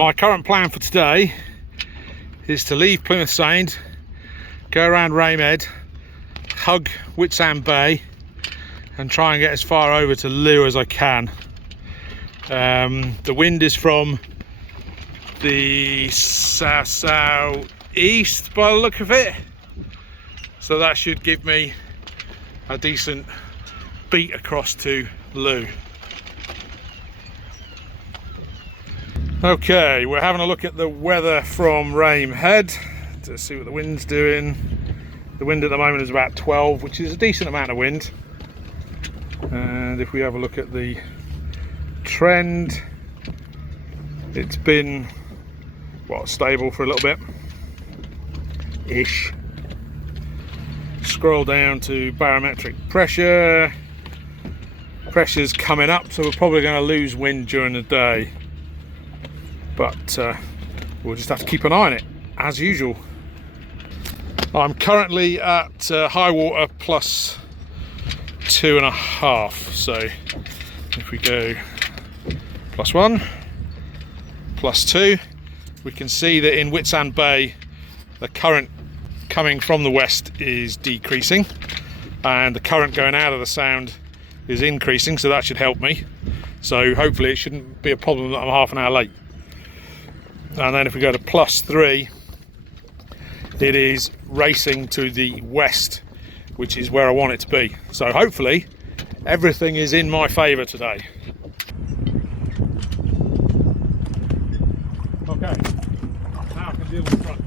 My current plan for today is to leave Plymouth Sound, go around Ramehead, hug Whitsand Bay, and try and get as far over to Looe as I can. The wind is from the south-south-east by the look of it, so that should give me a decent beat across to Looe. Okay, we're having a look at the weather from Ramehead to see what the wind's doing. The wind at the moment is about 12, which is a decent amount of wind. And if we have a look at the trend, it's been, well, stable for a little bit ish. Scroll down to barometric pressure. Pressure's coming up, so we're probably going to lose wind during the day, but we'll just have to keep an eye on it as usual. I'm currently at high water plus 2.5, so if we go +1, +2, we can see that in Whitsand Bay the current coming from the west is decreasing and the current going out of the sound is increasing, so that should help me. So hopefully it shouldn't be a problem that I'm half an hour late. And then if we go to +3, it is racing to the west, which is where I want it to be. So hopefully everything is in my favour today. Okay, now I can deal with the front.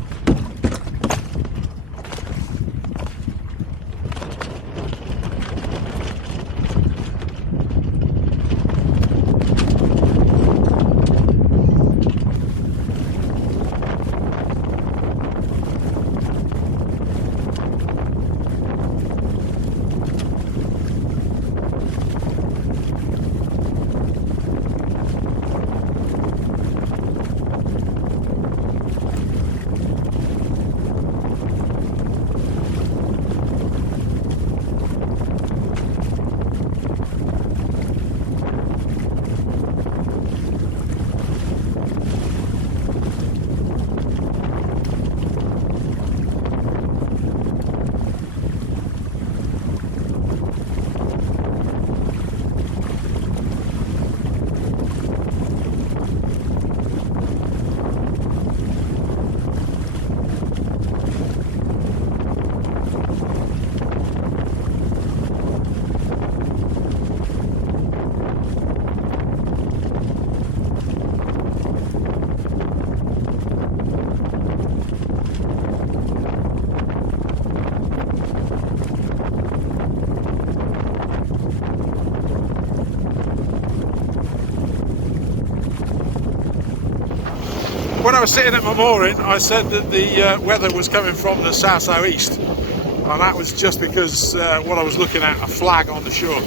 When I was sitting at my mooring, I said that the weather was coming from the south-south-east, and that was just because what I was looking at, a flag on the shore.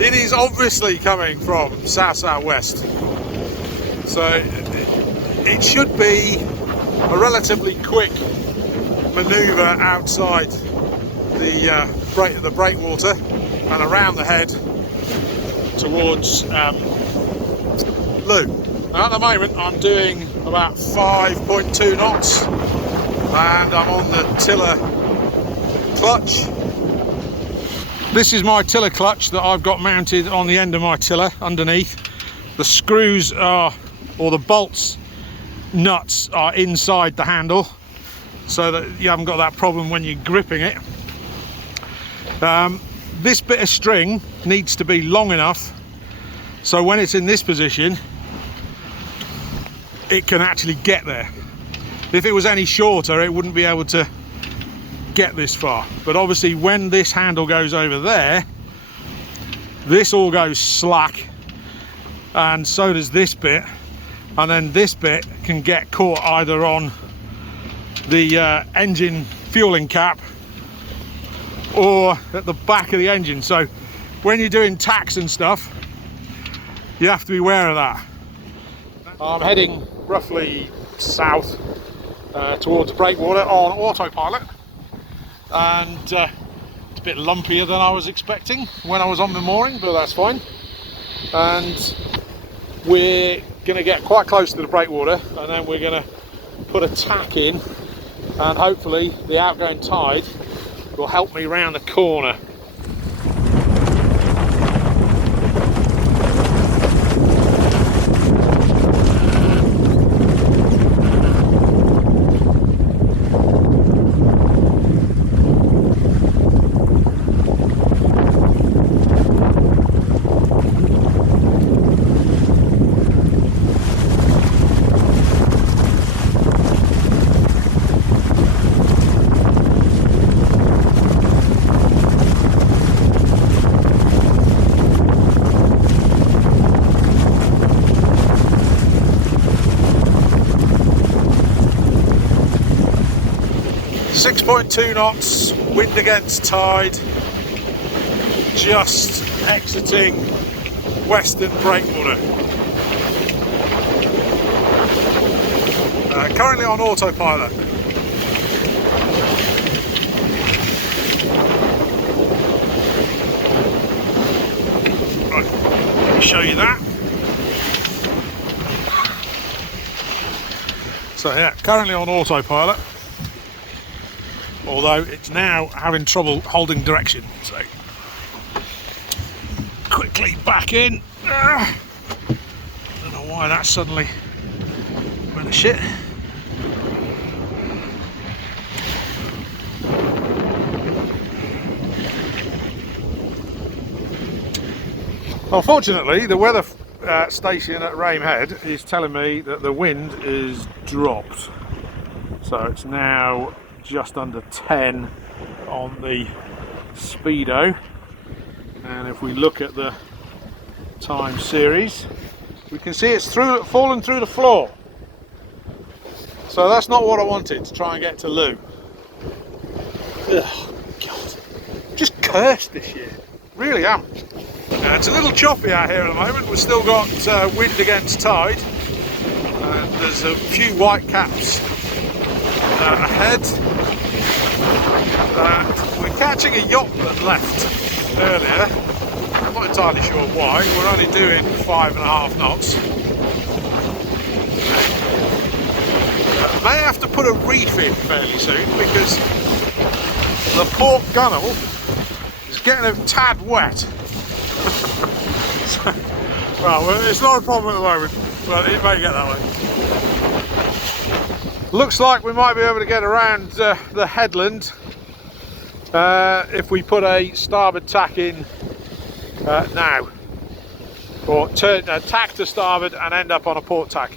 It is obviously coming from south-south-west, so it should be a relatively quick manoeuvre outside the breakwater and around the head towards Looe. Now at the moment I'm doing about 5.2 knots and I'm on the tiller clutch. This is my tiller clutch that I've got mounted on the end of my tiller underneath. The screws are, or the bolts nuts are inside the handle so that you haven't got that problem when you're gripping it. This bit of string needs to be long enough so when it's in this position it can actually get there. If it was any shorter it wouldn't be able to get this far, but obviously when this handle goes over there this all goes slack and so does this bit, and then this bit can get caught either on the engine fueling cap or at the back of the engine. So when you're doing tacks and stuff you have to be aware of that. I'm heading roughly south towards breakwater on autopilot, and it's a bit lumpier than I was expecting when I was on the mooring, but that's fine. And we're going to get quite close to the breakwater, and then we're going to put a tack in, and hopefully the outgoing tide will help me round the corner. .2 knots, wind against tide, just exiting western breakwater. Currently on autopilot. Right, let me show you that. So yeah, currently on autopilot. Although it's now having trouble holding direction, so quickly back in. Don't know why that suddenly went to shit. Unfortunately, the weather station at Rame Head is telling me that the wind is dropped, so it's now just under 10 on the speedo, and if we look at the time series, we can see it's fallen through the floor. So that's not what I wanted, to try and get to Looe. Oh God, just cursed this year, really am. It's a little choppy out here at the moment. We've still got wind against tide, and there's a few white caps ahead. We're catching a yacht that left earlier. I'm not entirely sure why. We're only doing 5.5 knots. May have to put a reef in fairly soon, because the port gunnel is getting a tad wet. So, well, it's not a problem at the moment, but it may get that way. Looks like we might be able to get around the headland if we put a starboard tack in now, or turn tack to starboard and end up on a port tack.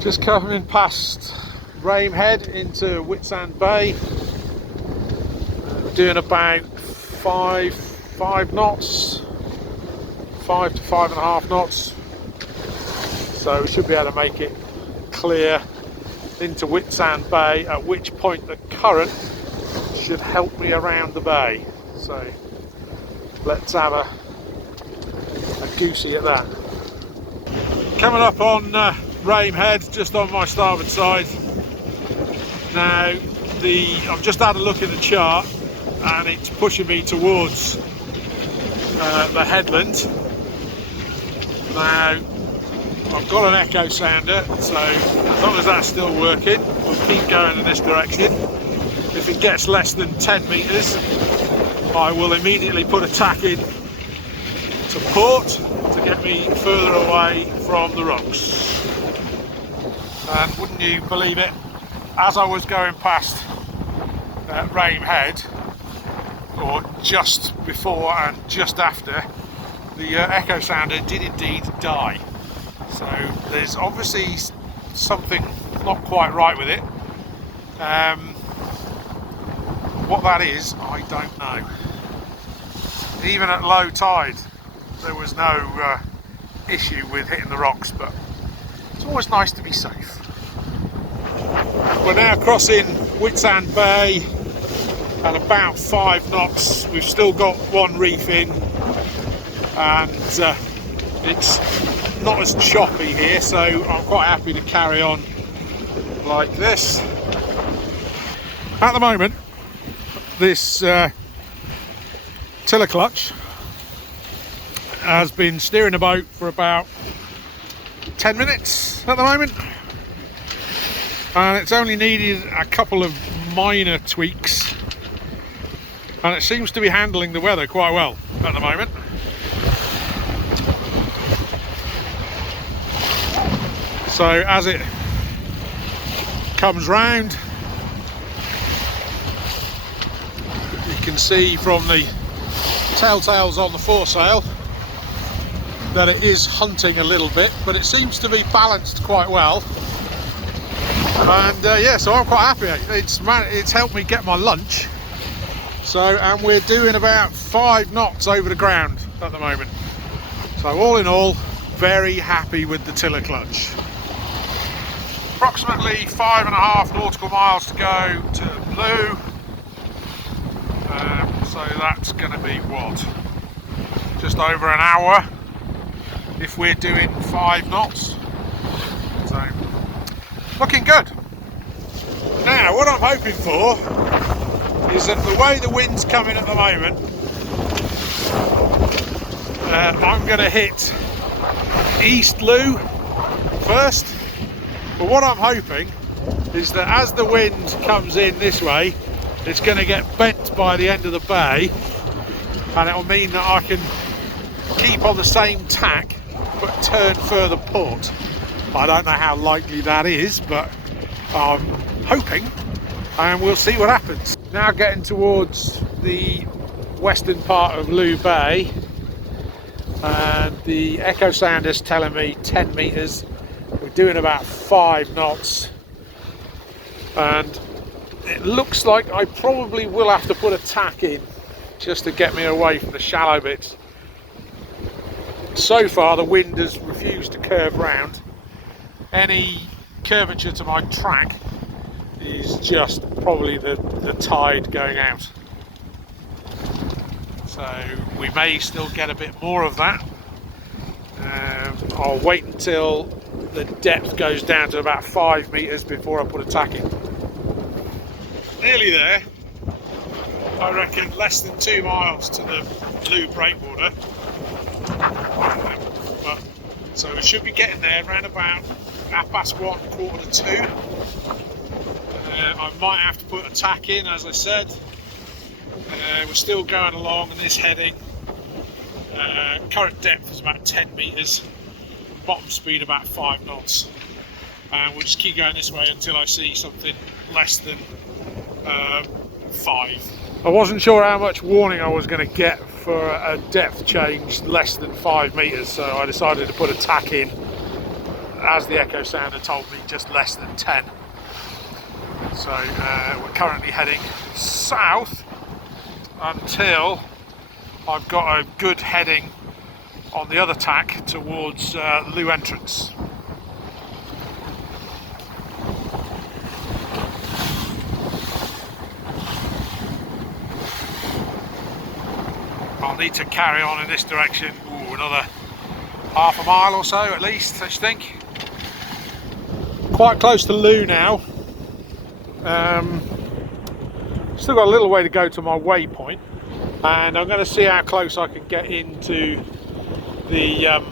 Just coming past Rame Head into Whitsand Bay. We're doing about 5 knots, 5 to 5.5 knots. So we should be able to make it clear into Whitsand Bay, at which point the current should help me around the bay. So let's have a goosey at that. Coming up on Rame Head, just on my starboard side. Now I've just had a look at the chart and it's pushing me towards the headland. Now I've got an echo sounder, so as long as that's still working, we'll keep going in this direction. If it gets less than 10 metres, I will immediately put a tack in to port to get me further away from the rocks. And wouldn't you believe it, as I was going past Rame Head, or just before and just after, the echo sounder did indeed die. So there's obviously something not quite right with it. What that is, I don't know. Even at low tide, there was no issue with hitting the rocks, but it's always nice to be safe. We're now crossing Whitsand Bay at about 5 knots. We've still got one reef in, and it's not as choppy here, so I'm quite happy to carry on like this. At the moment, this tiller clutch has been steering the boat for about 10 minutes at the moment, and it's only needed a couple of minor tweaks, and it seems to be handling the weather quite well at the moment. So as it comes round, you can see from the telltales on the foresail that it is hunting a little bit, but it seems to be balanced quite well. And yeah, so I'm quite happy. It's helped me get my lunch. So, and we're doing about 5 knots over the ground at the moment. So all in all, very happy with the tiller clutch. Approximately 5.5 nautical miles to go to Looe. So that's going to be what? Just over an hour if we're doing 5 knots. So looking good. Now what I'm hoping for is that the way the wind's coming at the moment, I'm going to hit East Looe first. But what I'm hoping is that as the wind comes in this way, it's going to get bent by the end of the bay, and it'll mean that I can keep on the same tack but turn further port. I don't know how likely that is, but I'm hoping, and we'll see what happens. Now getting towards the western part of Looe Bay, and the echo sounder's telling me 10 metres. We're doing about 5 knots, and it looks like I probably will have to put a tack in just to get me away from the shallow bits. So far the wind has refused to curve round. Any curvature to my track is just probably the tide going out. So we may still get a bit more of that. I'll wait until the depth goes down to about 5 metres before I put a tack in. Nearly there. I reckon less than 2 miles to the Looe breakwater. So we should be getting there around about 1:30, 1:45. I might have to put a tack in, as I said. We're still going along in this heading. Current depth is about 10 metres. Bottom speed about 5 knots. And we'll just keep going this way until I see something less than 5. I wasn't sure how much warning I was going to get for a depth change less than 5 metres, so I decided to put a tack in as the echo sounder told me, just less than 10. So we're currently heading south until I've got a good heading on the other tack towards Looe entrance. I'll need to carry on in this direction another half a mile or so at least, I think. Quite close to Looe now. Still got a little way to go to my waypoint, and I'm going to see how close I can get into the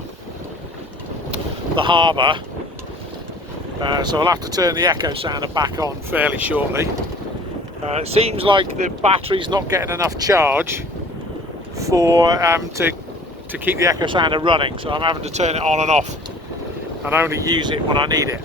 harbour. So I'll have to turn the echo sounder back on fairly shortly. It seems like the battery's not getting enough charge for to keep the echo sounder running, so I'm having to turn it on and off and only use it when I need it.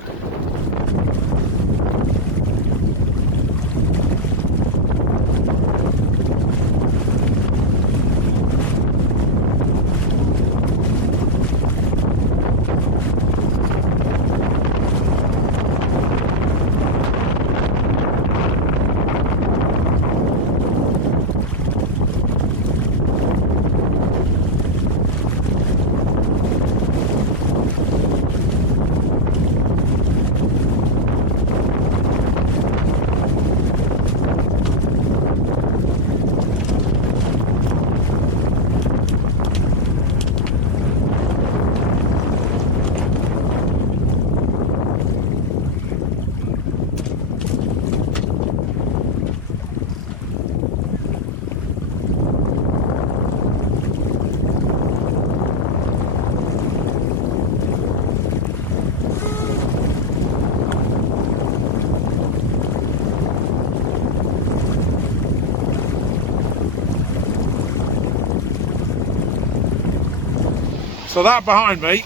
So that behind me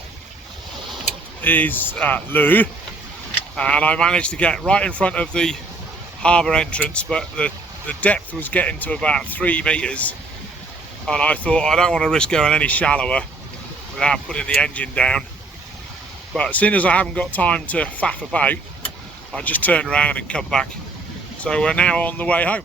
is Looe, and I managed to get right in front of the harbour entrance, but the depth was getting to about 3 metres, and I thought I don't want to risk going any shallower without putting the engine down. But as soon as I haven't got time to faff about, I just turn around and come back. So we're now on the way home.